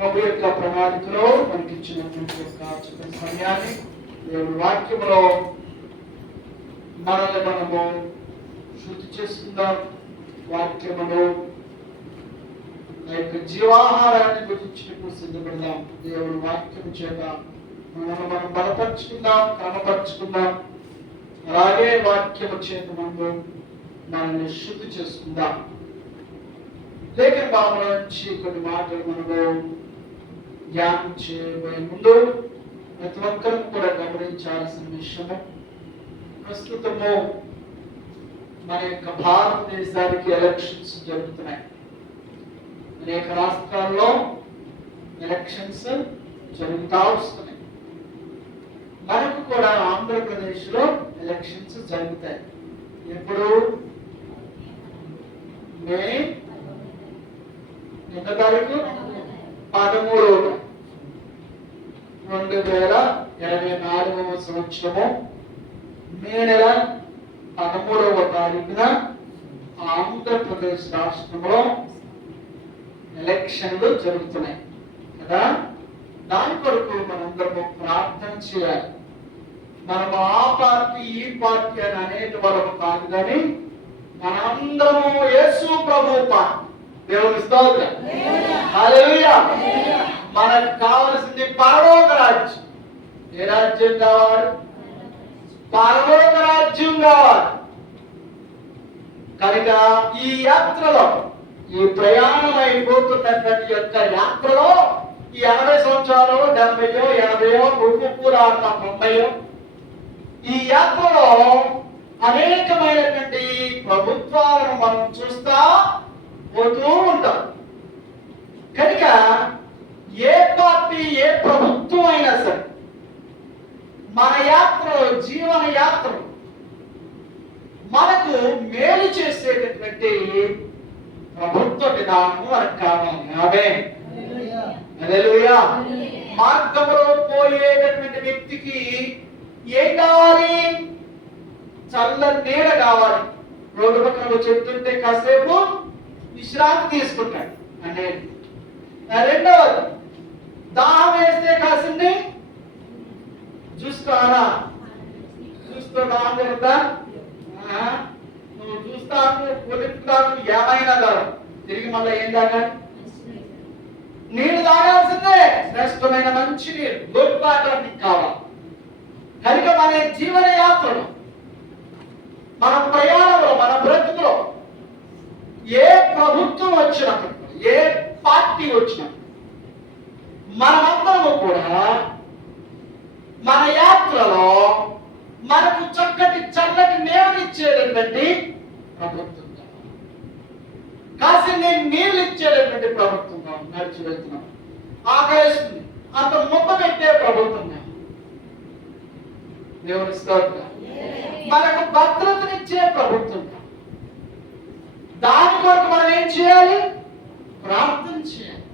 ప్రభు యొక్క ప్రణాళికలో మనకి ఇచ్చినటువంటి యొక్క చిన్న సమయాన్ని దేవుడి వాక్యములో మనల్ని మనము శుద్ధి చేసుకుందాం. వాక్యములో ఆ యొక్క జీవాహారాన్ని గురించినప్పుడు సిద్ధపడదాం. దేవుడి వాక్యం చేత మనల్ని మనం బలపరుచుకుందాం, క్రమపరుచుకుందాం. అలాగే వాక్యము చేత మనల్ని శుద్ధి చేసుకుందాం. లేఖన భావన నుంచి కొన్ని మాటలు మనము ధ్యానం చేయబోయే ముందు ప్రతి ఒక్కరూ కూడా గమనించాల్సిన విషయము, ప్రస్తుతము మన యొక్క భారతదేశానికి ఎలక్షన్స్ జరుగుతున్నాయి. అనేక రాష్ట్రాల్లో ఎలక్షన్స్ జరుగుతూ వస్తున్నాయి. మనకు కూడా ఆంధ్రప్రదేశ్లో ఎలక్షన్స్ జరుగుతాయి. ఎప్పుడు? మే 13, 2024 సంవత్సరము మే నెల 13వ తారీఖున ఆంధ్రప్రదేశ్ రాష్ట్రంలో ఎలక్షన్లు జరుగుతున్నాయి కదా. దాని కొరకు మనందరము ప్రార్థన చేయాలి. మనం ఆ పార్టీ ఈ పార్టీ అని అనేటి వరకు కాదు, కానీ మనందరము యేసు ప్రభు పార్టీ. దేవుని స్తోత్రం, హల్లెలూయా. మనకు కావలసింది పరలోక రాజ్యం. ఏ రాజ్యం కావాలి? పరలోక రాజ్యం కావాలి. కనుక ఈ యాత్రలో, ఈ ప్రయాణం అయిపోతున్నటువంటి యొక్క యాత్రలో ఈ 80 సంవత్సరాలు, 70, 80, 90 ఈ యాత్రలో అనేకమైనటువంటి ప్రభుత్వాలను మనం చూస్తా పోతూ ఉంటాం. కనుక ఏ పార్టీ, ఏ ప్రభుత్వం అయినా సరే మన యాత్రలో, జీవన యాత్ర మనకు మేలు చేసేటటువంటి ప్రభుత్వ విధానం మనకు కావాలి. ఆమేన్, హల్లెలూయా. మార్గంలో పోయేటటువంటి వ్యక్తికి ఏం కావాలి? చల్లని నీడ కావాలి. రోడ్డు పక్కన చెప్తుంటే కాసేపు విశ్రాంతి తీసుకుంటాడు అనేది. రెండవది, దాహం వేస్తే కాసింది చూస్తానా? చూస్తూ దాహం జరుగుతా, నువ్వు చూస్తాను పొలుపుతాను ఏమైనా కాదు, తిరిగి మళ్ళీ ఏం తాగాలి? నీళ్ళు తాగాల్సిందే. శ్రేష్టమైన మంచి నీరు, గుడ్ వాటర్ నీకు కావాలి. కనుక మన జీవన యాత్రలో, మన ప్రయాణంలో, మన బ్రతుకులో ఏ ప్రభుత్వం వచ్చినప్పుడు, ఏ పార్టీ వచ్చినప్పుడు మనమందరము కూడా మన యాత్రలో మనకు చక్కటి చల్లటి నేలనిచ్చేటటువంటి ప్రభుత్వం, కాసి నేను నీళ్ళు ఇచ్చేటటువంటి ప్రభుత్వంగా నడిచి వెళ్తున్నాం. ఆకలిస్తుంది అంత ముప్ప పెట్టే ప్రభుత్వంగా. దేవుని స్తోత్రం. మనకు భద్రతనిచ్చే ప్రభుత్వం. దాని కొరకు మనం ఏం చేయాలి? ప్రార్థన చేయాలి.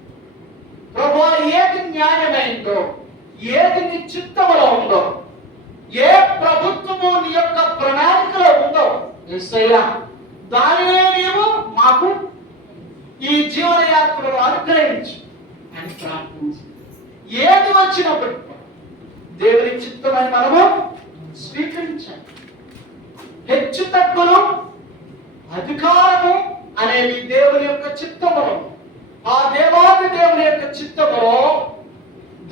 ప్రభువా, ఏది న్యాయమైందో, ఏది నీ చిత్తములో ఉందో, ఏ ప్రభుత్వము నీ యొక్క ప్రణాళికలో ఉందో యేసయ్యా, దానినే నీవు మాకు ఈ జీవన యాత్రలో అనుగ్రహించు అని ప్రార్థించి, ఏది వచ్చినప్పటికీ దేవుని చిత్తమని మనము స్వీకరించాలి. హెచ్చు తక్కువలు, అధికారము అనేది దేవుని యొక్క చిత్తములో, ఆ దేవాది దేవుని యొక్క చిత్తములో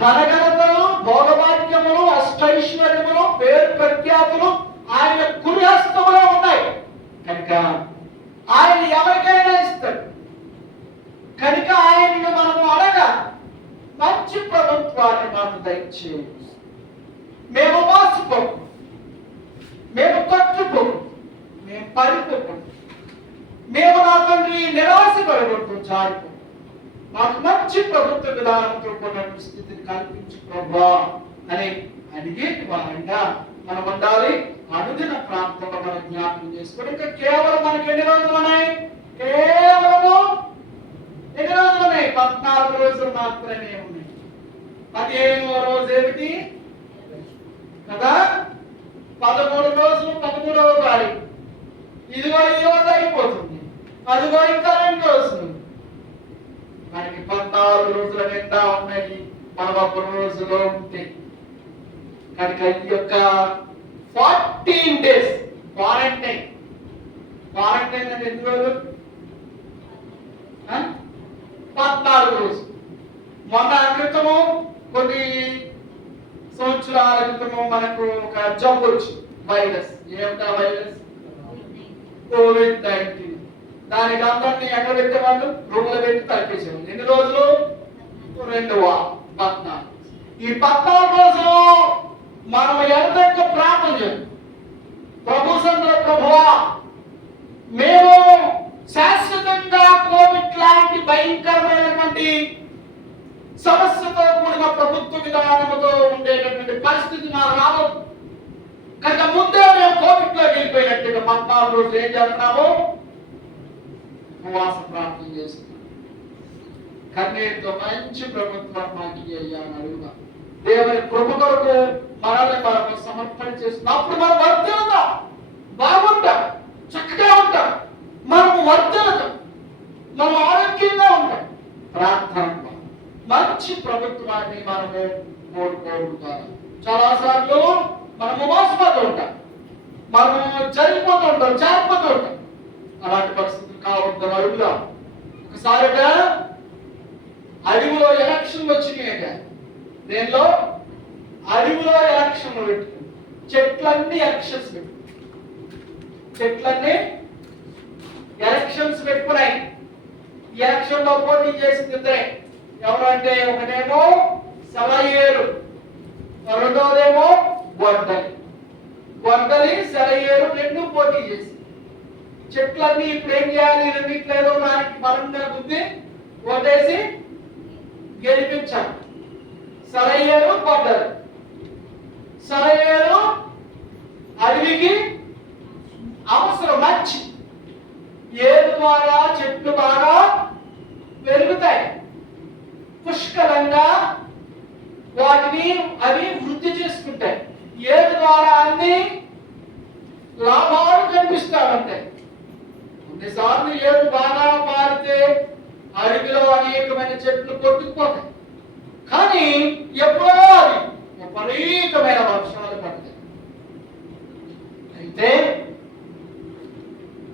ధనఘనతలు, భోగభాగ్యములు, అష్టైశ్వర్యములు, పేరు ప్రఖ్యాతులు ఆయన కుడి హస్తములో ఉన్నాయి. కనుక ఆయన ఎవరికైనా ఇస్తాడు. కనుక ఆయన్ని మనము అడగా, మంచి ప్రభుత్వాన్ని మాకు దయచేయండి. మేము మోసపోము, మేము తట్టుకోము, మేము పడిపోము, మేము నా తండ్రి నిరాశపడకూడదు, జారిపోము. మాకు మంచి ప్రభుత్వ విధానంతో కూడిన స్థితిని కల్పించు ప్రభువా అని అడిగేటి వారంగా మనం ఉండాలి. అనుదిన ప్రాంతంలో మనం జ్ఞాపకం చేసుకోండి. ఇంకా కేవలం మనకి ఎన్ని రోజులు ఉన్నాయి? కేవలము ఎన్ని రోజులు ఉన్నాయి? 14 రోజులు మాత్రమే ఉన్నాయి. 15వ రోజు ఏమిటి కదా? 13 రోజులు, 13వ తారీఖు. ఇదిగో ఈ రోజు అయిపోతుంది. అదిగో ఇంకా 2 రోజులు. మనకి 14 రోజుల నిండా ఉన్నాయి, మనం ఒక రోజులో ఉంటే కనుక ఈ యొక్క 14 days క్వారంటైన్ అంటే ఎన్ని రోజులు? 14 రోజులు. మొన్న క్రితము కొన్ని సంవత్సరాల క్రితము మనకు ఒక జబ్బు వచ్చింది, వైరస్. ఏమిటా వైరస్? COVID-19. దానికి అందరినీ ఎక్కడ పెట్టేవాళ్ళు? రూమ్లో పెట్టి తగ్గించేవాళ్ళు. ఎన్ని రోజులు? 2 వారాలు, 14. ఈ 14 రోజులు మనం ఎంత ప్రార్థన చేయాలి? ప్రభు సందులో, ప్రభువా మేము శాశ్వతంగా కోవిడ్ లాంటి భయంకరమైనటువంటి సమస్యతో కూడిన ప్రభుత్వ విధానంతో ఉండేటటువంటి పరిస్థితి మాకు రావద్దు కనుక ముందే మేము కోవిడ్ లో వెళ్ళిపోయినట్టుగా 14 రోజులు ఏం చేస్తున్నాము? ఉపవాస ప్రార్థన చేస్తున్నాం. కన్నీటితో మంచి ప్రభుత్వం మాకు అయ్యాను అడుగుదా. దేవుని కృప కొరకు మనల్ని మనకు సమర్పణ చేస్తున్నాం. అప్పుడు మనం వర్ధనతాం, బాగుంటాం, చక్కగా ఉంటాం, మనము వర్ధనతాం, మనం ఆరోగ్యంగా ఉంటాం. ప్రార్థన మంచి ప్రభుత్వాన్ని మనము కోరుకోగలుగుతాం. చాలాసార్లు మనము మోసపోతూ ఉంటాం, మనము జరిగిపోతూ ఉంటాం, జారిపోతూ ఉంటాం. అలాంటి పరిస్థితులు కావద్దని అడుగుదాం. ఒకసారిగా అడవిలో ఎలక్షన్లు వచ్చినాయట. దేనిలో? అడవిలో ఎలక్షన్లు పెట్టుకుని చెట్లన్నీ ఎలక్షన్స్ పెట్టుకున్నాయి. ఈ ఎలక్షన్ లో పోటీ చేసింది ఇద్దరే. ఎవరంటే ఒకటేమో సెలయేరు, రెండోదేమో గొడ్డలి సెలయేరు రెండు పోటీ చేసి చెట్లన్నీ ఇప్పుడు ఏం చేయాలి? రెండిట్లేదో దానికి బలంగా గుద్ది ఓటేసి గెలిపించాలి. సెలయేరు గొడ్డలి. సెలయేరు అడవికి అవసరం, మంచి ఏరు ద్వారా చెట్లు బాగా పెరుగుతాయి, పుష్కలంగా వాటిని అవి వృద్ధి చేసుకుంటాయి. ఏరు ద్వారా అన్ని లాభాలు కనిపిస్తాయంటే కొన్నిసార్లు ఏరు బాగా పారితే అడవిలో అనేకమైన చెట్లు కొట్టుకుపోతాయి. కానీ ఎప్పుడో అవి విపరీతమైన వర్షాలు పడతాయి. అయితే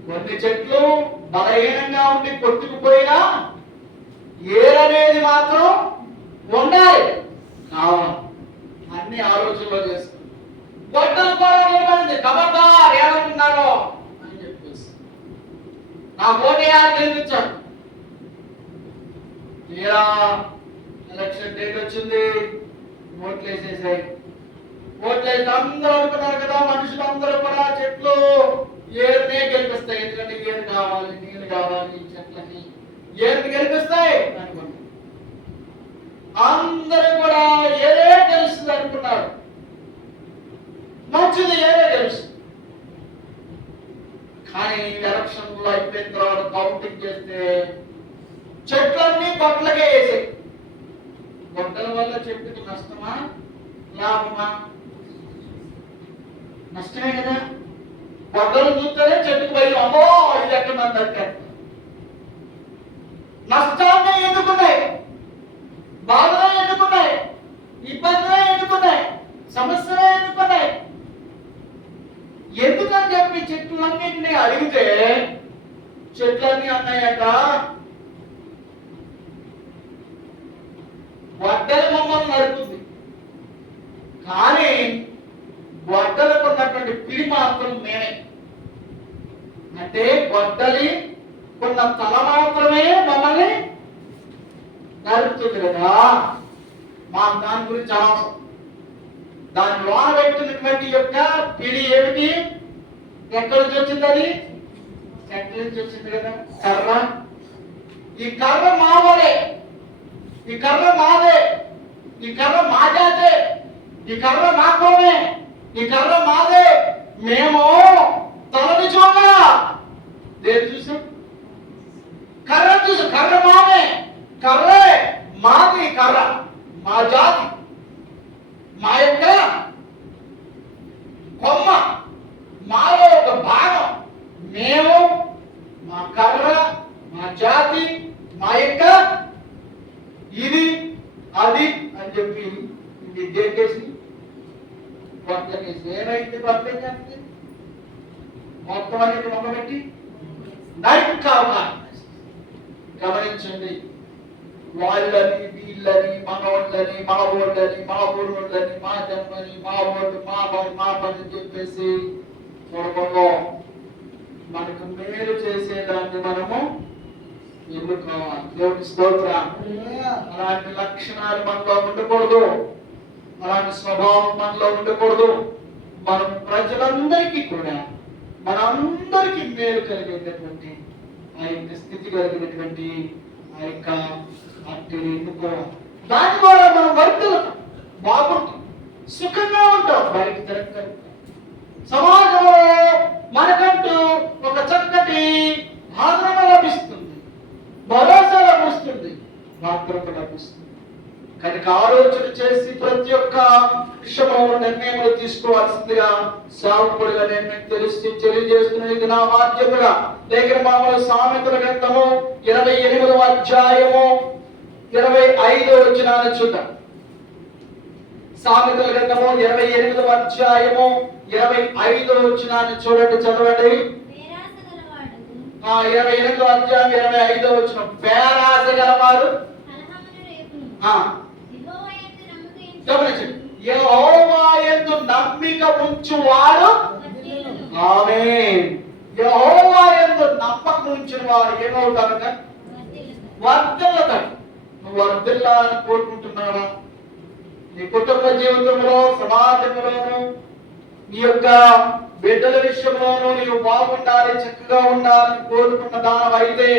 కొన్ని చెట్లు బలహీనంగా ఉండి కొట్టుకుపోయినా ఏరనేది మాత్రం ఉండాలి, కావాలి. అన్ని ఆలోచనలో చేసుకుని గొడ్డలు కూడా ఏమంది, ఖబర్దార్ ఏమనుకున్నారో అని చెప్పేసి నా ఓటేయాలని గెలిపించాడు. తీరా ఎలక్షన్ డేట్ వచ్చింది, ఓట్లు వేసేసాయి. ఓట్లు వేసి అందరూ అనుకున్నారు కదా, మనుషులు అందరూ కూడా చెట్లు ఏరునే గెలిపిస్తాయి, ఎందుకంటే ఏరు కావాలి, నీళ్ళు కావాలి, చెట్లని ఏరుని గెలిపిస్తాయి అనుకున్నారు. అందరూ కూడా ఏరే గెలుస్తుంది అనుకున్నారు. మంచిది, ఏరే గెలుస్తుంది. కానీ ఎలక్షన్లో అయిపోయిన తర్వాత కౌంటింగ్ చేస్తే చెట్లన్నీ గొడ్లకే వేసాయి. గొడ్డల వల్ల చెట్టుకి నష్టమా లాభమా? నష్టమే కదా. గొడ్డలు చూస్తేనే చెట్టుకు భయం, అమ్మో ఇది ఎక్కడ మంది. నష్టాన్ని ఎన్నుకున్నాయి, బాధలే ఎన్నుకున్నాయి, ఇబ్బందులే ఎన్నుకున్నాయి, సమస్యలే ఎన్నుకున్నాయి. ఎందుకని చెప్పి చెట్లన్నింటినీ అడిగితే చెట్లన్నీ అన్నాయట, గొడ్డలి మమ్మల్ని నడుపుతుంది, కానీ గొడ్డలకు ఉన్నటువంటి పిడి మాత్రం మేమే. అంటే గొడ్డలి కొన్న తల మాత్రమే మమ్మల్ని నడుపుతుంది కదా. మాకు దాని గురించి అవసరం. దాని లోన పెట్టినటువంటి యొక్క పిడి ఏమిటి? ఎక్కడి నుంచి వచ్చింది? అది ఎక్కడి నుంచి వచ్చింది కదా, కర్ర. ఈ కర్ర మావడే, ఈ కర్ర మాదే, ఈ కర్ర మా జాతే, ఈ కర్ర మా కోమే, ఈ కర్ర మాదే. మేము తలని చూడ దేని చూసాం? కర్ర చూసాం. కర్ర మాదే, కర్రే మాది, కర్ర మా జాతి, మా యొక్క కొమ్మ, మాలో ఒక భాగం. మేము, మా కర్ర, మా జాతి, మా యొక్క గొంతకి ఏమైంది? గొంత ఏం చేస్తుంది? మొత్తం అనేది మొదలుపెట్టి నైట్ కావాలి. గమనించండి, వాళ్ళని వీళ్ళని మనోళ్ళని మా ఊళ్ళని మా ఊళ్ళని మా జన్మని మా ఊళ్ళు మా పని చెప్పేసి త్వరలో మనకు మేలు చేసేదాన్ని మనము ఎన్నుకోవాలి. దేవుని స్తోత్రం. అలాంటి లక్షణాలు మనలో ఉండకూడదు, అలాంటి స్వభావం మనలో ఉండకూడదు. మనం ప్రజలందరికీ కూడా మనందరికీ మేలు కలిగేటటువంటి ఆ యొక్క స్థితి కలిగినటువంటి ఆ యొక్క అట్టిని ఎన్నుకోవాలి. దాని ద్వారా మనం వర్తలుతాం, బాగుంటాం, సుఖంగా ఉంటాం, బయట తిరగలుగుతాం. సమాజంలో మనకంటూ ఒక చక్కటి ఆదరణ లభిస్తుంది, భరోసా లభిస్తుంది, భద్రత లభిస్తుంది. కనుక ఆలోచన చేసి ప్రతి ఒక్క విషయంలో నిర్ణయములు తీసుకోవాల్సిందిగా సేవకుడిగా నేను మీకు తెలియజేస్తున్న ఇది నా బాధ్యతగా. లేఖన మామూలు సామెతల గ్రంథము 28వ అధ్యాయము 25వ వచనాన్ని చూద్దాం. సామెతల గ్రంథము 28వ అధ్యాయము 25వ వచనాన్ని చూడండి, చదవండి. 28వ అధ్యాయం 25వ వచనం. పేరాశ గలవారు గమనించండి, యెహోవా యందు నమ్మిక ఉంచువాడు ఆమేన్. యెహోవా యందు నమ్మకం ఉంచిన వారు ఏమవుతారట? వర్ధిల్లుతారు. నువ్వు వర్ధిల్లాలని కోరుకుంటున్నావా? నీ కుటుంబ జీవితంలో, సమాజంలోను, నీ యొక్క బిడ్డల విషయంలోనూ నీవు బాగుండాలి, చక్కగా ఉండాలని కోరుకున్న దానమైతే,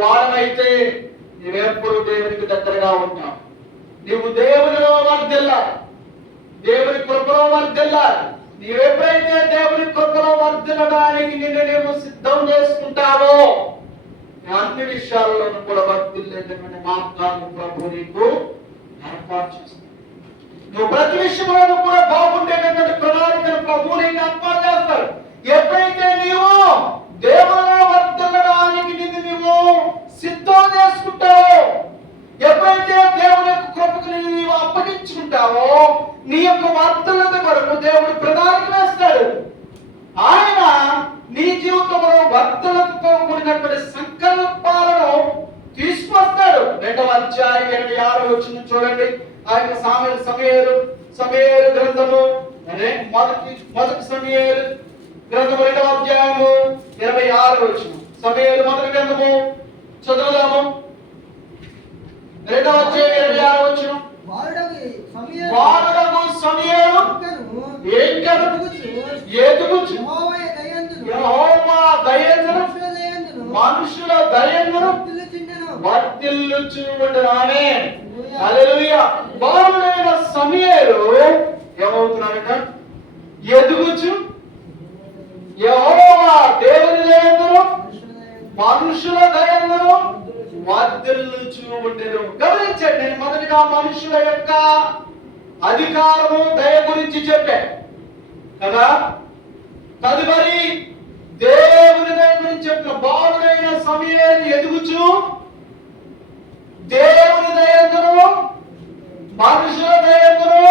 వాడమైతే నీవెప్పుడు దేవునికి దగ్గరగా ఉంటావు. నీవు దేవునిలో వర్ధిల్లాలి, దేవుని కృపలో వర్ధిల్లాలి. నీవెప్పుడైతే దేవుని కృపలో వర్ధిల్లడానికి నిన్ను నీవు సిద్ధం చేసుకుంటావో, అన్ని విషయాల్లోనూ కూడా వర్ధిల్లేటటువంటి మార్గాలను ప్రభు నీకు ఏర్పాటు చేస్తాడు. నువ్వు ప్రతి విషయంలోనూ కూడా బాగుండేటటువంటి ప్రణాళికను ప్రభు నీకు ఏర్పాటు చేస్తాడు. ఎప్పుడైతే నీవు దేవునిలో వర్ధిల్లడానికి నిన్ను నీవు సిద్ధం చేసుకుంటావో, ఎప్పుడైతే దేవుని యొక్క కృపకు నీవు అప్పగించుకుంటావో, నీ యొక్క వర్ధనత కొరకు దేవుడు ప్రణాళిక వేస్తాడు. ఆయన నీ జీవితంలో వర్ధనతతో కూడినటువంటి సంకల్పాలను తీసుకొస్తాడు. 2వ అధ్యాయం 26వ వచనం చూడండి. ఆ యొక్క సమూయేలు గ్రంథము మొదటి సమూయేలు గ్రంథము 2వ అధ్యాయము 26వ వచనం. సమూయేలు మొదటి గ్రంథము చదువుదాము. 2వ అధ్యాయం 26వ వచనం. వాడగు సమూయేలు ఎదుగుచు యెహోవా దయందును మనుషుల దయందును వర్ధిల్లుచు ఉండెను. ఆమేన్. హల్లెలూయా. బాలుడైన సమూయేలు ఏమవుతున్నాడట? ఎదుగుచు యెహోవా దేవుని దయందును మనుషుల దయందును వర్ధిల్లుచు ఉండెను. గమనించండి, నేను మొదటిగా మనుషుల యొక్క అధికారము, దయ గురించి చెప్పాను కదా. తదుపరి దేవుని దయ గురించి చెప్పిన. బాలుడైన సమూయేలు ఎదుగుచు దేవుని దయందును మనుషుల దయందును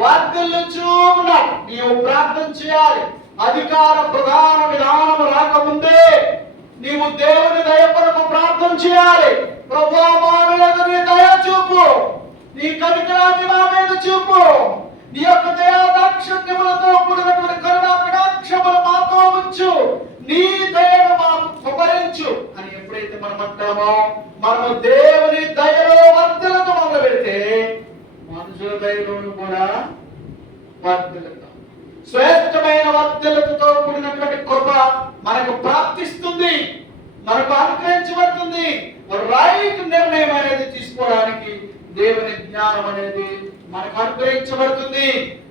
వర్ధిల్లుచు ఉన్నాడు. నీవు ప్రార్థన చేయాలి. అధికార ప్రధాన విధానం రాకముందే నీవు దేవుని దయ కొరకు ప్రార్థన చేయాలి. ప్రభువా, మా మీద నీ దయ చూపు, నీ కనికరాన్ని మా మీద చూపు, నీ యొక్క దయా దాక్షిణ్యములతో కూడినటువంటి కరుణా కటాక్షములు మాతో ఉంచు, నీ దయను మాకు కుమరించు అని ఎప్పుడైతే మనం అంటామో, మనము దేవుని దయలో వర్ధనతో మొదలు పెడితే మనుషుల దయలోను కూడా వర్ధనత, శ్రేష్టమైన వర్ధనతతో కూడినటువంటి కృప మనకు ప్రాప్తిస్తుంది, మనకు అనుగ్రహించబడుతుంది. రైట్ నిర్ణయం అనేది తీసుకోవడానికి దేవుని జ్ఞానం అనేది మనకు అనుగ్రహించబడుతుంది.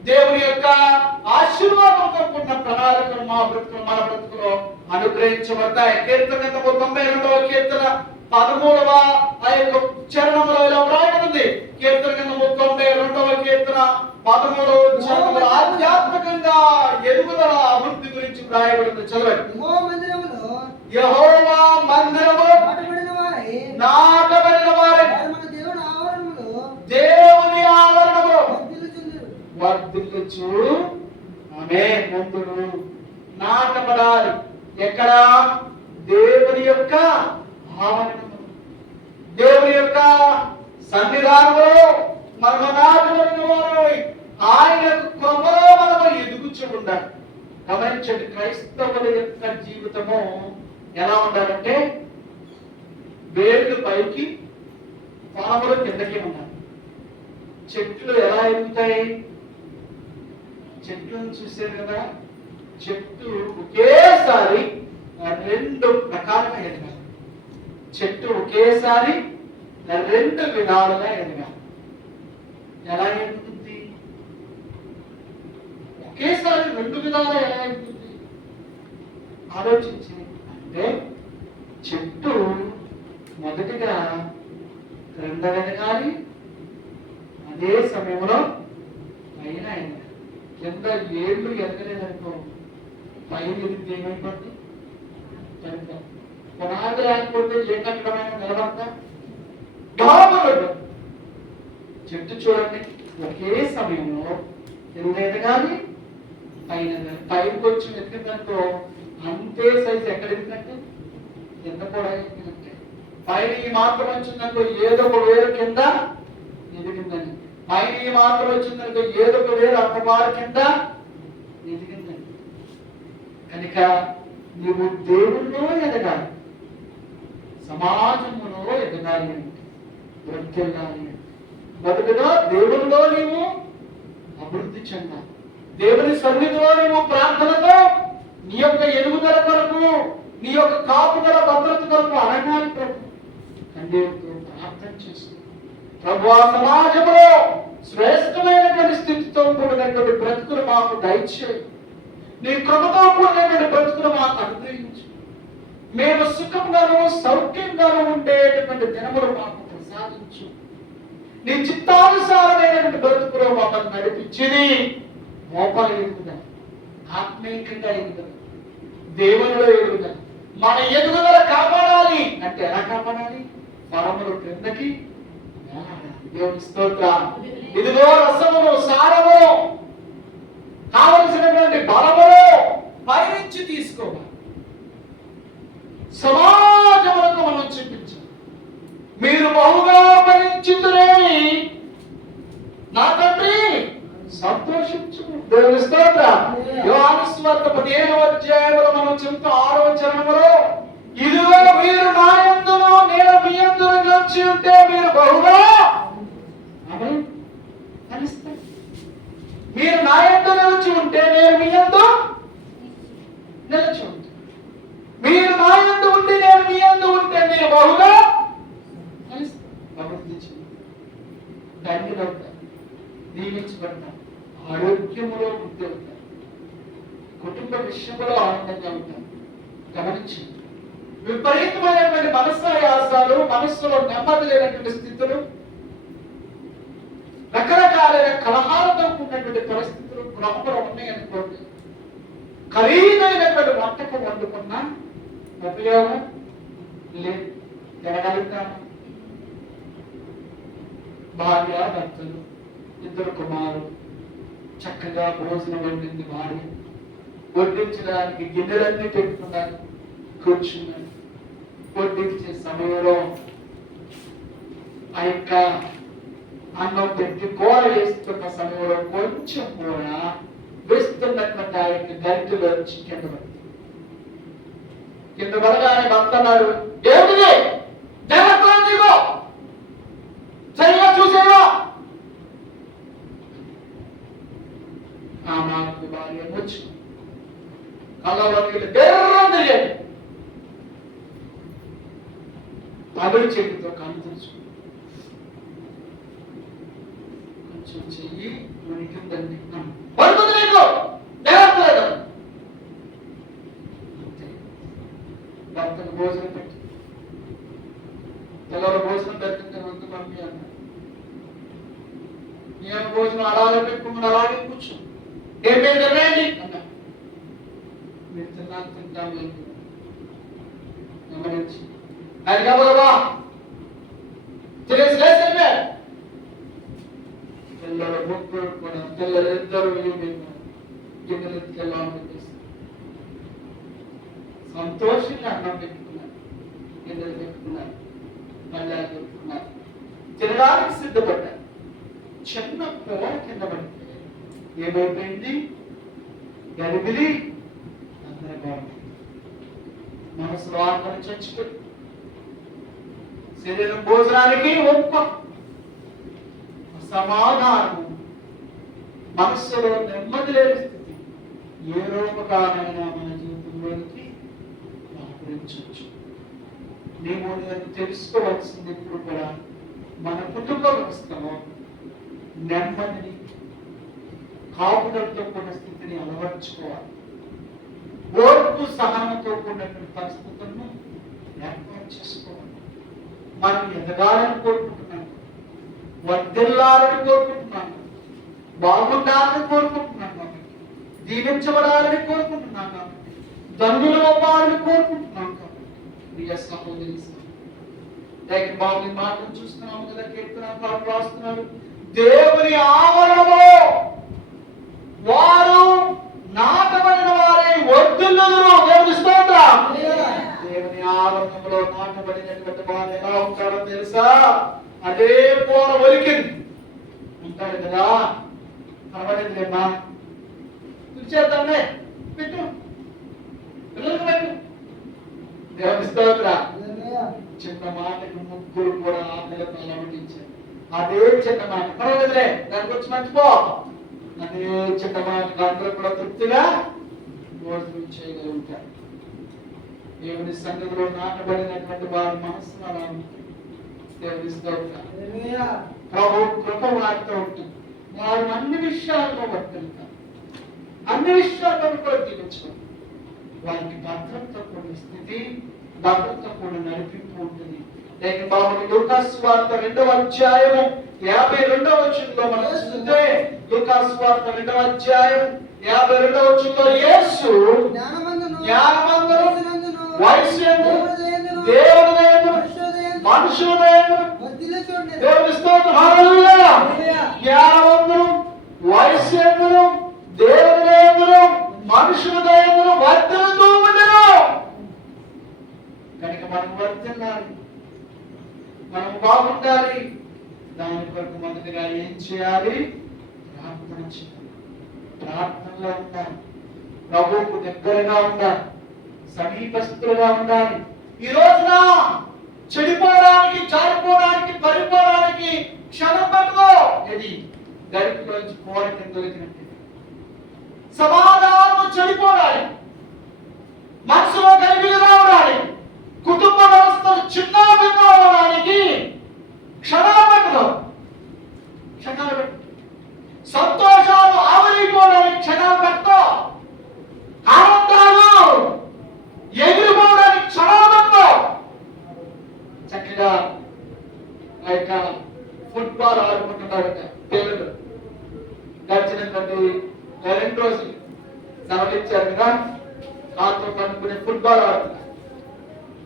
దేవుని యొక్క ఆశీర్వాదంతో కూడిన ప్రణాళికలు మన బ్రతుకులో అనుగ్రహించబడతాయి. కీర్తన 92వ కీర్తన 13వ ఆ యొక్క చరణంలో ఇలా వ్రాయబడింది. కీర్తన 92వ కీర్తన 13వ చరణంలో ఆధ్యాత్మికంగా ఎదుగుదల, అభివృద్ధి గురించి వ్రాయబడింది. చదవండి. యెహోవా మందిరము నాటబడిన వారై దేవుని ఆవరణములో వర్ధిల్లుచు ఫలించు. ఆమె ముందును నాటబడాలి. ఎక్కడ? దేవుని యొక్క ఆవరణము, దేవుని యొక్క సన్నిధానంలో మనము నాటబడిన వారు ఆయన కృపలో మనము ఎదుగుచూ ఉండాలి. గమనించండి, క్రైస్తవుల యొక్క జీవితము ఎలా ఉండాలంటే వేళ్ళు పైకి పాములు కిందకి ఉండాలి. చెట్లు ఎలా ఎదుగుతాయి? చెట్లను చూసారు కదా, చెట్టు ఒకేసారి రెండు రకాలుగా ఎదగాలి. చెట్టు ఒకేసారి రెండు విధాలుగా ఎదగాలి. ఎలా ఎదుగుతుంది? ఒకేసారి రెండు విధాలుగా ఎలా ఎదుగుతుంది? ఆలోచించి అంటే చెట్టు మొదటిగా క్రింద ఎదగాలి, అదే సమయంలో పైన ఎదగాలి. కింద ఏళ్ళు ఎదగలేదనుకో పైన ఎదిగితే ఏమైపోద్ది? పునాది లేకపోతే ఏ కట్టడమైన నిలబడతా డాబలు. చెట్టు చూడండి, ఒకే సమయంలో కింద ఎదగాలి, పైన ఎదగాలి. పైన కొంచెం ఎదిగిందనుకో అంతే సైజు ఎక్కడ ఎదిగినట్టు కింద కూడా ఎదిగినట్టే. పైన ఈ మార్పులు వచ్చిందనుకో ఏదో ఒక వేరు కింద ఎదిగిందని, పైన ఈ మార్పులు వచ్చిందనుకో ఏదో ఒక వేరు అంతవారి కింద ఎదిగిందని. కనుక నువ్వు దేవుల్లో ఎదగాలి, సమాజంలో ఎదగాలి అంటే వర్తిల్లాలి. మొదటగా దేవునిలో నీవు అభివృద్ధి చెందాలి. దేవుని సన్నిధిలో నీవు ప్రార్థనతో నీ యొక్క ఎదుగుదల కొరకు, నీ యొక్క కాపుదల భద్రత కొరకు అడగాలి. ప్రభు తండ్రితో ప్రార్థన చేస్తూ ప్రభువా సమాజంలో శ్రేష్టమైనటువంటి స్థితితో కూడినటువంటి బ్రతుకులు మాకు దయచేయి. నీ కృపతో కూడినటువంటి బ్రతుకులు మాకు అనుగ్రహించు. మేము సుఖంగాను సౌఖ్యంగాను ఉండేటటువంటి దినములు మాకు ప్రసాదించు. నీ చిత్తానుసారమైనటువంటి బ్రతుకులో మమ్మల్ని నడిపించింది. మోపాలు ఎదుగుదల, ఆత్మీయంగా ఎదుగుదల, దేవునిలో ఎదుగుదల. మన ఎదుగుదల కాపాడాలి అంటే ఎలా కాపాడాలి? పరములు క్రిందకి దేవుని స్తోత్రం. ఇదిగో రసమును సారమును కావలసినటువంటి బలమును పైనుంచి తీసుకోవాలి. సమాజములకు మనం చూపించాలి. మీరు బహుగా ఫలించుదురని నా తండ్రి సంతోషించు. దేవుని స్తోత్రం. యోహాను సువార్త 15వ అధ్యాయంలో మనం చెబుతూ 6వ చరణంలో ఇదిగో మీరు నా యందును నేను మీ యందును నిలిచి ఉంటే మీరు బహుగా ఫలిస్తారు. మీరు నా యందు నిలిచి ఉంటే నేను మీ యందు నిలిచి ఉంటాను. మీరు నా యందు ఉండి నేను మీ యందు ఉంటే మీరు బహుగా ఫలిస్తారు. అభివృద్ధి చెందుతారు, ధన్యులవుతారు, దీవించబడతారు, ఆరోగ్యములో వృద్ధి అవుతారు, కుటుంబ విషయంలో ఆనందంగా ఉంటారు. గమనించండి, విపరీతమైనటువంటి మనస్సాయాసాలు, మనస్సులో నెమ్మది లేనటువంటి స్థితులు, రకరకాలైన కలహాలతో కూడినటువంటి పరిస్థితులు గృహంలో ఉన్నాయనుకోండి, ఖరీదైనటువంటి వంటకం వండుకున్నా ఉపయోగం లేదు. తినగలుగుతాము. భార్య భర్తలు, ఇద్దరు కుమారులు చక్కగా భోజనం వండింది భార్య, వడ్డించడానికి గిన్నెలన్నీ పెట్టుకున్నారు, కూర్చున్నారు. వడ్డించే సమయంలో ఆ యొక్క అన్నం పెట్టి కూర వేస్తున్న సమయంలో కొంచెం కూర వేస్తున్నటువంటి ఆ యొక్క గరిటెలో కింద పడుతుంది. కింద పడగానే భర్త అన్నాడు, ఏమిటి జగత్తులో సరిగా చూసేవా? ఆ మాకు భార్య వచ్చి కళ్ళలోకి బెర్రం తిరిగాడు. పగడి చేతితో కళ్ళు తెరుచుకుంది. కొంచెం చెయ్యి వణికిందండి. పడుతుంది నీకు జాగ్రత్త. భర్తకు భోజనం పెట్టి పిల్లల భోజనం పెట్టిన వద్దు మమ్మీ అన్నాడు. నేను భోజనం అలాగే పెట్టుకున్నాను, అలాగే కూర్చో. ఏం పెట్టండి అన్నా. మీరు తిన్నాను తింటాము గమనించి ఆయన గబగబా తినేసి లేచే పిల్లల ముక్కు కూడా పిల్లలిద్దరూ గిన్నెలు ఎత్తుకెళ్ళాలని చెప్పేసి సంతోషంగా అన్నం పెట్టుకున్నారు, గిన్నెలు పెట్టుకున్నారు, పళ్ళాలు పెట్టుకున్నారు, తినడానికి సిద్ధపడ్డారు. చిన్న పొల కింద పడితే ఏమైపోయింది? గరిబిలి అందరూ మనసులో ఆకలి చచ్చిపోయి శరీరం భోజనానికి ఒక్క సమాధానం, మనస్సులో నెమ్మది లేని స్థితి ఏ రూపకాలైనా మన జీవితంలోనికి ఆహరించవచ్చు. నేను తెలుసుకోవాల్సింది ఇప్పుడు కూడా మన కుటుంబ వ్యవస్థలో నెమ్మదిని, కాపుదలతో కూడిన స్థితిని అలవర్చుకోవాలి. ఓర్పు సహనంతో కూడినటువంటి పరిస్థితులను ఏర్పాటు చేసుకోవాలి. మనం ఎదగాలని కోరుకుంటున్నాను, వర్ధిల్లాలని కోరుకుంటున్నాను, బాగుండాలని కోరుకుంటున్నాను కాబట్టి, దీవించబడాలని కోరుకుంటున్నాను కాబట్టి, దండులు అవ్వాలని కోరుకుంటున్నాను కాబట్టి, ప్రియ సహోదరి బాబు మాటలు చూస్తున్నాము కదా, కీర్తనకారులు రాస్తున్నారు, దేవుని ఆవరణలో వారు నాటబడిన వారే వర్ధిల్లుదురు. దేవుని స్తోత్రం. దేవుని ఆవరణంలో నాటబడినటువంటి వారు ఎలా ఉంటారో తెలుసా? అదే పూల ఒలికింది ఉంటాడు కదా, కనబడిందిలేమ్మా, చూసేద్దాంలే, పెట్టు పిల్లలకు పెట్టు. దేవుని స్తోత్రం. చిన్న మాటకి ముగ్గురు కూడా ఆకలితో అలవటించారు. అదే చిన్న మాట పర్వాలేదులే, దాని గురించి మర్చిపో, అదే చిన్న మాటకు అందరూ కూడా తృప్తిగా భోజనం చేయగలుగుతారు. దేవుని సన్నిధిలో నాటబడినటువంటి వారి మనస్సు అలా ఉంటుంది. దేవుని స్తోత్రం. ప్రభు కృప వారితో ఉంటుంది. వారు అన్ని విషయాల్లో వర్తిల్తారు, అన్ని విషయాల్లో కూడా దీవించుకుంటారు. వారికి భద్రత కూడిన స్థితి, భద్రత కూడిన నడిపింపు ఉంటుంది. లేక బాబు లూకాసు వార్త 2వ అధ్యాయము 52వ వచనంలో మనం చూస్తే, లూకాసు వార్త 2వ అధ్యాయం 52వ వచనంలో యేసు జ్ఞానమందును వయస్సుయందును దేవునియందును మనుషులయందును దేవుని స్తోత్రం హల్లెలూయా, జ్ఞానమందును వయస్సుయందును దేవునియందును మనుషులయందును వర్ధిల్లుతూ ఉండెను. కనుక మనం వర్ధిల్లాలి, మనం బాగుండాలి. దాని కొరకు మొదటిగా ఏం చేయాలి? ప్రార్థన చేయాలి, ప్రార్థనలో ఉండాలి, ప్రభువుకు దగ్గరగా ఉండాలి, సమీపస్తులుగా ఉండాలి. ఈ రోజున చెడిపోవడానికి, జారిపోవడానికి, పడిపోవడానికి క్షణం పట్టుకో. ఇది గరికలోంచి కోరిక దొరికినట్టు సమాధానం చెడిపోవాలి, మనసులో గరిబిలి రావడానికి, కుటుంబ వ్యవస్థలు చిన్న భిన్నవడానికి క్షణాలు పట్టుకో, క్షణాలు పెట్టు. సంతోషాలు ఆవరిపోవడానికి క్షణాలు పట్టుకో, ఆనందాలు ఎగిరిపోవడానికి క్షణాలు పట్టుకో. చక్కగా ఆ యొక్క ఫుట్బాల్ ఆడుకుంటున్నారట పిల్లలు. గడిచినటువంటి 2 రోజులు సెలవు ఇచ్చారు కదా, నాతో పనుకునే ఫుట్బాల్ ఆడుతున్నారు.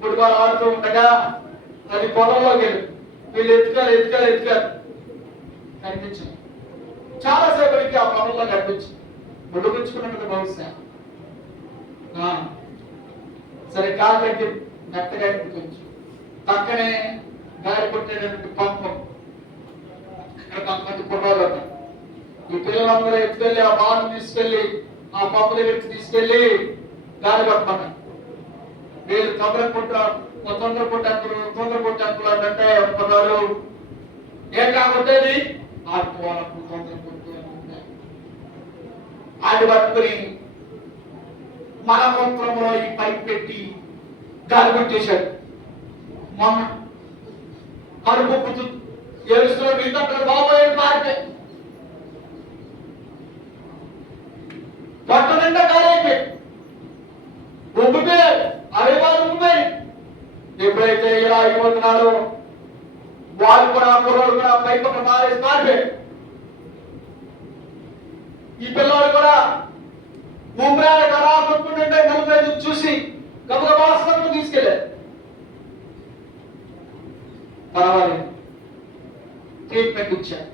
ఫుట్బాల్ ఆడుతూ ఉండగా అది పొలంలోకి వెళ్ళి వీళ్ళు ఎత్తుకారు కనిపించింది. చాలాసేపటికి ఆ పొలంలో కనిపించింది. ముడుగుచ్చుకున్నట్టు బహుశా సరే కాలు దగ్గర మెత్తగా కొంచెం పక్కనే గాలి కొట్టేటటువంటి పంపం, అక్కడ కొంతమంది కుర్రాళ్ళు ఉన్నారు. ఈ పిల్లలందరూ ఎత్తుకెళ్ళి ఆ బాల్ తీసుకెళ్లి ఆ పంపు దగ్గరికి తీసుకెళ్లి గాలి కొట్టమన్నారు. వీళ్ళు తొందర కొట్టారు అంటే అనుకున్నారు, ఏం కాకుంటేది ఆడుకోవాలప్పుడు తొందర కొట్టు అనుకుంటారు. ఆడి పట్టుకుని మలమూత్రంలో ఈ పైప్ పెట్టి గాలి కొట్టేశాడు. మొన్న కడుపు ఏడుస్తున్న మిగతా బాబోయే పారితే పట్టు నిండా గాలి అయిపోయి ఉబ్బిపోయారు, అవయవాలు ఉబ్బిపోయి. ఎప్పుడైతే ఇలా అయిపోతున్నాడో వాళ్ళు కూడా కుర్రోడు కూడా పైపు మారేసి మారిపోయాడు. ఈ పిల్లలు కూడా ఉమ్రాలు ఎలా కొట్టుకుంటుంటే నలుగురు చూసి గబగబా హాస్పిటల్కి తీసుకెళ్ళారు. పర్వాలేదు, ట్రీట్మెంట్ ఇచ్చారు,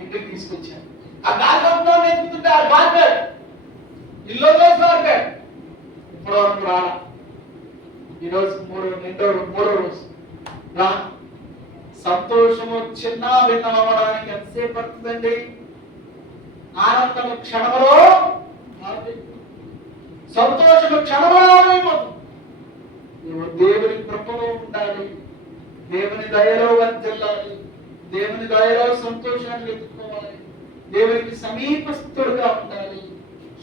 ఇంటికి తీసుకొచ్చారు. ఆ గాలిలో ఎత్తుకుంటుంటే ఆ మారిపోయాడు, ఇల్లు వదిలేసి మారిపోయాడు. ఇప్పుడు వరకు రాలా. ఈరోజు మూడో రోజు రా. సంతోషము చిన్న భిన్నం అవ్వడానికి ఎంతసేపు పడుతుందండి? ఆనందము క్షణంలో, సంతోషము క్షణంలో అయిపోతుంది. నువ్వు దేవుని కృపలో ఉండాలి, దేవుని దయలో వర్ధిల్లాలి, దేవుని దయలో సంతోషాన్ని వెతుక్కోవాలి, దేవునికి సమీపస్తుడుగా ఉండాలి.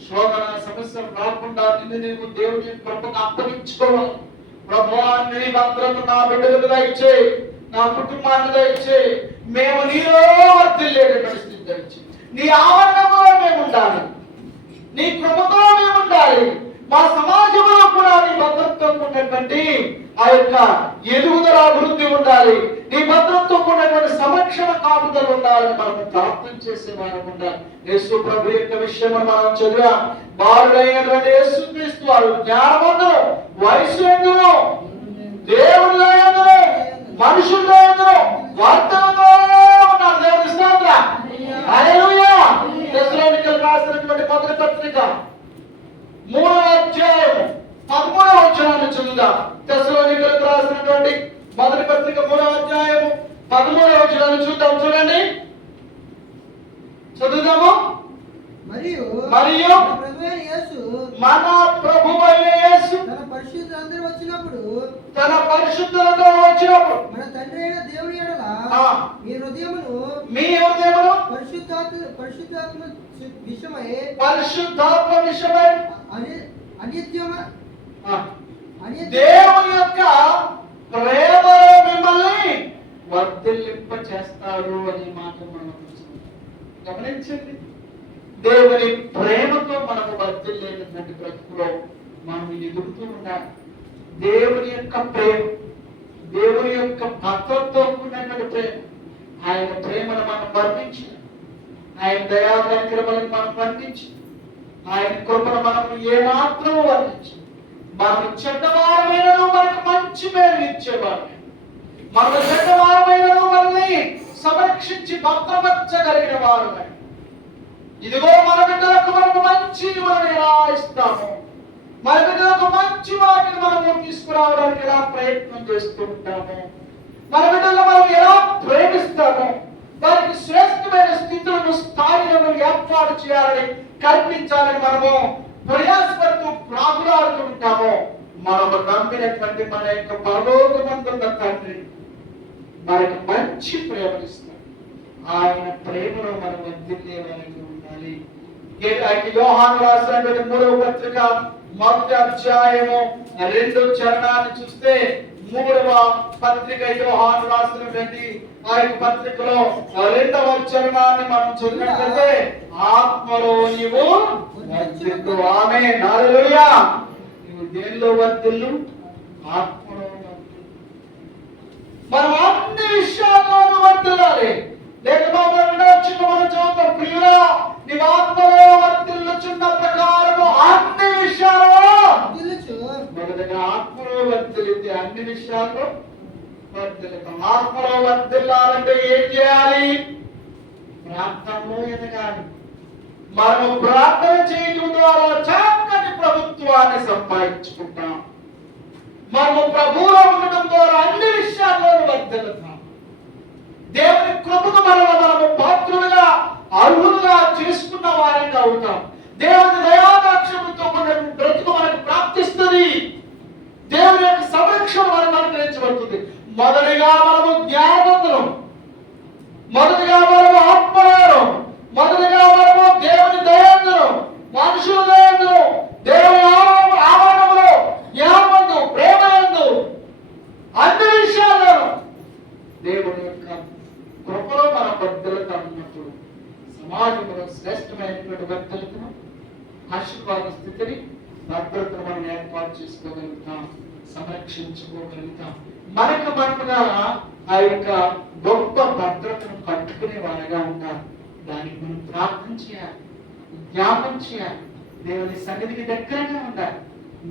శోధన సమస్యలు రాకుండా నిన్ను నీవు దేవుని కృపకు అప్పగించుకోవాలి. ప్రభువా, నీ భద్రత నా బిడ్డలకు దయచేయి, నా కుటుంబాన్ని దయచేయి, మేము నీలో వర్ధిల్లేని పరిస్థితి దయచేయి. నీ ఆవరణలో మేము ఉండాలి, నీ కృపతో మేము ఉండాలి. మా సమాజంలో కూడా నీ భద్రతతో ఉన్నటువంటి ఆ యొక్క ఎదుగుదల అభివృద్ధి ఉండాలి, నీ భద్రతతో ఉన్నటువంటి సంరక్షణ కాపుదలు ఉండాలని మనం ప్రార్థన చేసేవారు ఉండాలి. యేసు ప్రభు యొక్క విషయం మనం చదివాం. బాలుడైనటువంటి యేసుక్రీస్తు వారు జ్ఞానవంతులు, వయసు ఎందులో, దేవుడిలో ఎందులో, మనుషుల్లో ఎందులో వర్తనతో ఉన్నారు. దేవుని స్తోత్రం. హల్లెలూయా. తెస్సలోనికీయులకు రాసినటువంటి మొదటి పత్రిక 3వ అధ్యాయం 13వ వచనాన్ని చదువుదాం. తెస్సలోనికీయులకు రాసినటువంటి మొదటి పత్రిక 3వ అధ్యాయం 13వ వచనాన్ని చూద్దాం. చూడండి, చదువుదాము. మరియు మన ప్రభువైన యేసు తన పరిశుద్ధులందరూ వచ్చినప్పుడు మన తండ్రి అయిన దేవుని ఎడల మీ హృదయమును పరిశుద్ధాత్మ విషయమై దేవుని యొక్క ప్రేమలో మిమ్మల్ని వర్ధిల్లింప చేస్తాడు అనే మాట మనం గమనించండి. దేవుని ప్రేమతో మనము వర్ధిల్లేనటువంటి బ్రతుకులో మనం ఎదుగుతూ ఉండాలి. దేవుని యొక్క ప్రేమ, దేవుని యొక్క భక్తంతో కూడినటువంటి ప్రేమ, ఆయన ప్రేమను మనం వర్ణించి, ఆయన దయాకరములను మనం వర్ణించి, ఆయన కృపను మనం ఏమాత్రం వర్ణించి, మనం చెడ్డవారమైన మనకు మంచి పేరు ఇచ్చేవారు, మన చెడ్డవారమైన మనల్ని సంరక్షించి భద్రపరచగలిగిన వారు. ఇదిగో మన బిడ్డలకు మనము మంచి మనం ఎలా ఇస్తాము, మన బిడ్డలకు మంచి వాటిని మనము తీసుకురావడానికి ఎలా ప్రయత్నం చేస్తూ ఉంటాము, మన బిడ్డలను మనం ఎలా ప్రేమిస్తాము, వారికి శ్రేష్టమైన స్థితులను స్థాయిలను ఏర్పాటు చేయాలని కల్పించాలని మనము ప్రయాసపడుతూ ప్రాకులాడుతూ ఉంటాము. మనము నమ్మినటువంటి మన యొక్క పరలోకమందున్న తండ్రి మనకు మంచి ప్రేమనిస్తాడు. ఆయన ప్రేమలో మనం వర్ధిల్లేవారికి ఉండాలి. యోహాను రాసినటువంటి 3వ పత్రిక 1వ అధ్యాయము 2వ చరణాన్ని చూస్తే, 3వ పత్రిక యోహాను రాసినటువంటి ఆ యొక్క పత్రికలో 2వ చరణాన్ని మనం చదివినట్లయితే, ఆత్మలో నీవు వర్ధిల్లు. ఆమేన్. హల్లెలూయా. నీవు దేనిలో వర్ధిల్లు? ఆత్మలో వర్ధిల్లు. మనం అన్ని విషయాల్లోనూ వర్ధిల్లాలి. లేకపోతే మనం చదువుతాం, ప్రియులా నీవు ఆత్మలో వర్ధిల్లుచున్న ప్రకారము అన్ని విషయాల్లో మొదటగా ఆత్మలో వర్ధిల్లితే అన్ని విషయాల్లో వర్ధిల్లుతాం. ఆత్మలో వర్ధిల్లాలంటే ఏం చేయాలి? ప్రార్థనలో ఎదగాలి. మనము ప్రార్థన చేయడం ద్వారా చక్కటి ప్రభుత్వాన్ని సంపాదించుకుంటాం. మనము ప్రభువులో ఉండడం ద్వారా అన్ని విషయాల్లో వర్ధిల్లుతాం. దేవుని కృపకు మనము పాత్రులుగా అర్హులుగా చేసుకున్న వారంగా అవుతాం. దేవుని దయాదాక్షములతో బ్రతుకు మనకు ప్రాప్తిస్తుంది. దేవుని యొక్క సంరక్షణ మనకు అనుగ్రహించబడుతుంది. మొదటిగా మనము జ్ఞానవంతులం, మొదటిగా మనము ఆత్మవారం, మొదటిగా మనము దేవుని దయాందులం, మనుషుల దయాందులం, దేవుని ఆవరణంలో జ్ఞానవంతు, ప్రేమయందు, అన్ని విషయాల్లో దేవుని యొక్క కృపలో మనం వర్ధిల్లుతా ఉన్నప్పుడు సమాజంలో శ్రేష్టమైనటువంటి వర్ధిల్లుతాం. ఆశీర్వాద స్థితిని, భద్రతను మనం ఏర్పాటు చేసుకోగలుగుతాం, సంరక్షించుకోగలుగుతాం. మనకుగా ఆ యొక్క గొప్ప భద్రతను పట్టుకునే వారిగా ఉండాలి. దానికి మనం ప్రార్థన చేయాలి, జ్ఞాపం చేయాలి, దేవుని సన్నిధికి దగ్గరగా ఉండాలి,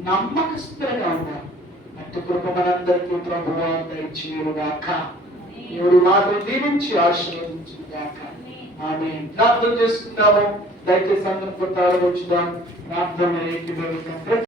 నమ్మకస్తులుగా ఉండాలి. అట్టి కృప మనందరికీ ప్రభువు దయచేయుగాక. దేవుడి మాటలు దీవించి ఆశీర్వదించును గాక. ఆమేన్. ప్రార్థన చేసుకుందాము. దయచేసి అందరం కొట్టాలి వచ్చుదాం. ప్రార్థన ఏకీభవిద్దాం.